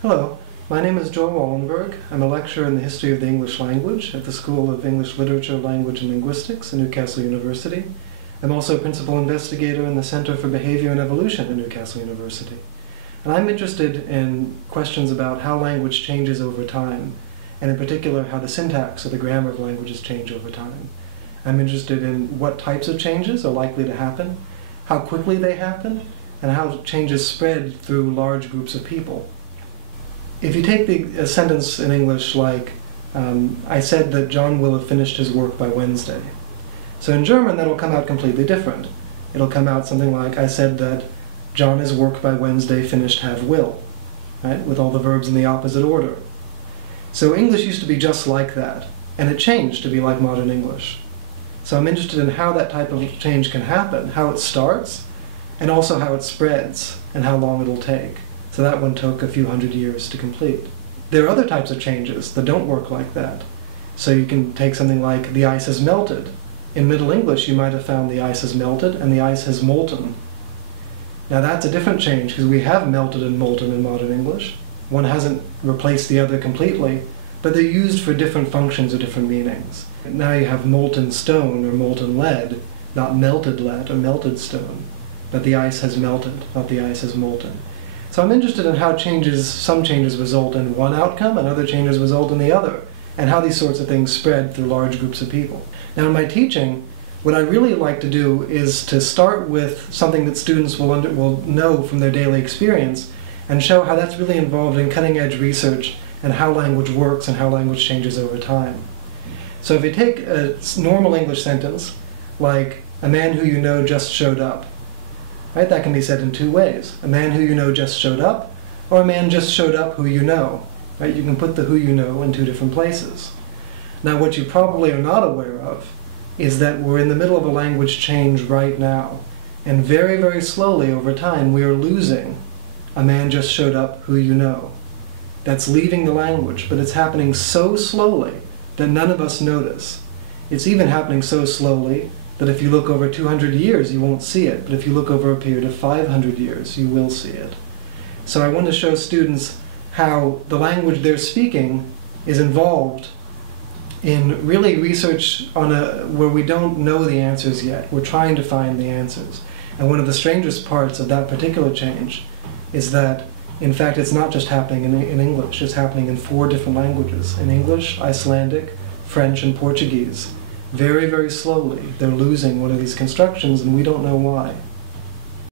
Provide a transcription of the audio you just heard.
Hello, my name is Joel Wallenberg. I'm a lecturer in the history of the English language at the School of English Literature, Language and Linguistics at Newcastle University. I'm also a principal investigator in the Center for Behavior and Evolution at Newcastle University. And I'm interested in questions about how language changes over time, and in particular how the syntax or the grammar of languages change over time. I'm interested in what types of changes are likely to happen, how quickly they happen, and how changes spread through large groups of people. If you take a sentence in English like, I said that John will have finished his work by Wednesday. So in German that'll come out completely different. It'll come out something like, I said that John is work by Wednesday finished have will, right? With all the verbs in the opposite order. So English used to be just like that, and it changed to be like modern English. So I'm interested in how that type of change can happen, how it starts, and also how it spreads, and how long it'll take. So that one took a few hundred years to complete. There are other types of changes that don't work like that. So you can take something like the ice has melted. In Middle English you might have found the ice has melted and the ice has molten. Now that's a different change because we have melted and molten in modern English. One hasn't replaced the other completely, but they're used for different functions or different meanings. Now you have molten stone or molten lead, not melted lead or melted stone. But the ice has melted, not the ice has molten. So I'm interested in how some changes result in one outcome and other changes result in the other, and how these sorts of things spread through large groups of people. Now in my teaching, what I really like to do is to start with something that students will know from their daily experience and show how that's really involved in cutting-edge research and how language works and how language changes over time. So if you take a normal English sentence, like, a man who you know just showed up, right? That can be said in two ways. A man who you know just showed up, or a man just showed up who you know. Right? You can put the who you know in two different places. Now what you probably are not aware of is that we're in the middle of a language change right now. And very, very slowly over time we are losing a man just showed up who you know. That's leaving the language, but it's happening so slowly that none of us notice. It's even happening so slowly that if you look over 200 years, you won't see it. But if you look over a period of 500 years, you will see it. So I want to show students how the language they're speaking is involved in really research where we don't know the answers yet. We're trying to find the answers. And one of the strangest parts of that particular change is that, in fact, it's not just happening in English. It's happening in 4 different languages. In English, Icelandic, French, and Portuguese. Very, very slowly, they're losing one of these constructions, and we don't know why.